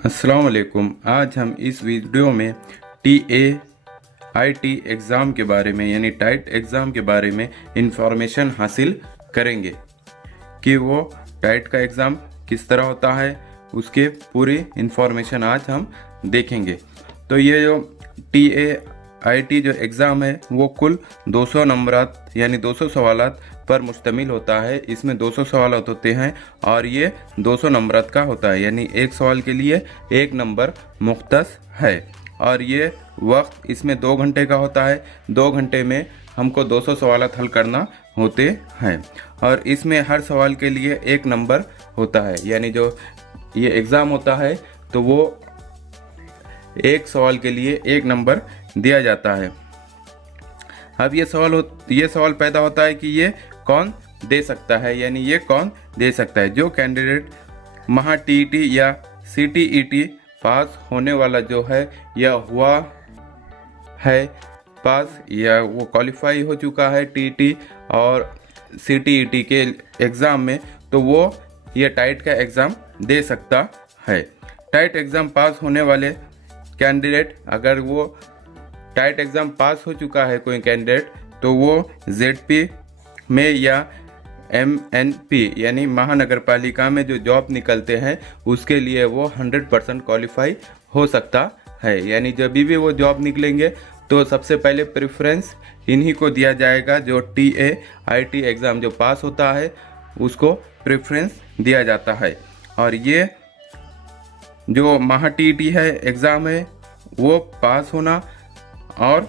अस्सलाम वालेकुम। आज हम इस वीडियो में TAIT एग्ज़ाम के बारे में यानी टाइट एग्ज़ाम के बारे में इंफॉर्मेशन हासिल करेंगे कि वो टाइट का एग्ज़ाम किस तरह होता है, उसके पूरी इंफॉर्मेशन आज हम देखेंगे। तो ये जो TAIT जो एग्ज़ाम है वो कुल 200 नंबरात यानी 200 सवालात पर मुश्तमिल होता है। इसमें 200 सवालात होते हैं और ये 200 नंबरात का होता है, यानी एक सवाल के लिए 1 नंबर मुख्तस है। और ये वक्त इसमें 2 घंटे का होता है। 2 घंटे में हमको 200 सवालात हल करना होते हैं और इसमें हर सवाल के लिए 1 नंबर होता है। यानी जो ये एग्ज़ाम होता है तो वो एक सवाल के लिए 1 नंबर दिया जाता है। अब ये सवाल पैदा होता है कि ये कौन दे सकता है, यानी ये कौन दे सकता है। जो कैंडिडेट महा TET या CTET पास होने वाला जो है या हुआ है पास या वो क्वालिफाई हो चुका है TET और CTET के एग्ज़ाम में, तो वो ये टाइट का एग्ज़ाम दे सकता है। टाइट एग्ज़ाम पास होने वाले कैंडिडेट, अगर वो टाइट एग्ज़ाम पास हो चुका है कोई कैंडिडेट, तो वो ZP में या MNP यानी महानगर पालिका में जो जॉब निकलते हैं उसके लिए वो 100% क्वालिफाई हो सकता है। यानी जब भी वो जॉब निकलेंगे तो सबसे पहले प्रेफरेंस इन्हीं को दिया जाएगा। जो TAIT एग्ज़ाम जो पास होता है उसको प्रेफरेंस दिया जाता है। और ये जो महा TET है एग्ज़ाम है वो पास होना और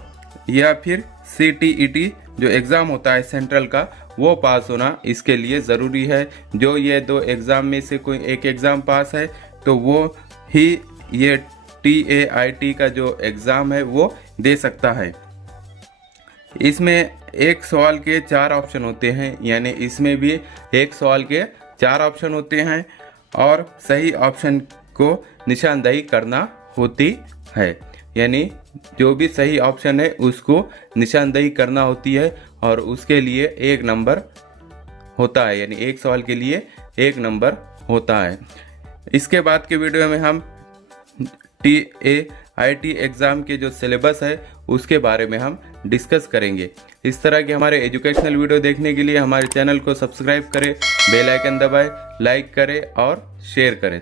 या फिर CTET जो एग्ज़ाम होता है सेंट्रल का वो पास होना इसके लिए ज़रूरी है। जो ये 2 एग्ज़ाम में से कोई एक एग्ज़ाम पास है तो वो ही ये TAIT का जो एग्ज़ाम है वो दे सकता है। इसमें एक सवाल के 4 ऑप्शन होते हैं, यानी इसमें भी एक सवाल के 4 ऑप्शन होते हैं और सही ऑप्शन को निशानदेही करना होती है। यानी जो भी सही ऑप्शन है उसको निशानदेही करना होती है और उसके लिए 1 नंबर होता है, यानी एक सवाल के लिए 1 नंबर होता है। इसके बाद के वीडियो में हम TAIT एग्ज़ाम के जो सिलेबस है उसके बारे में हम डिस्कस करेंगे। इस तरह के हमारे एजुकेशनल वीडियो देखने के लिए हमारे चैनल को सब्सक्राइब करें, बेल आइकन दबाएं, लाइक करें और शेयर करें।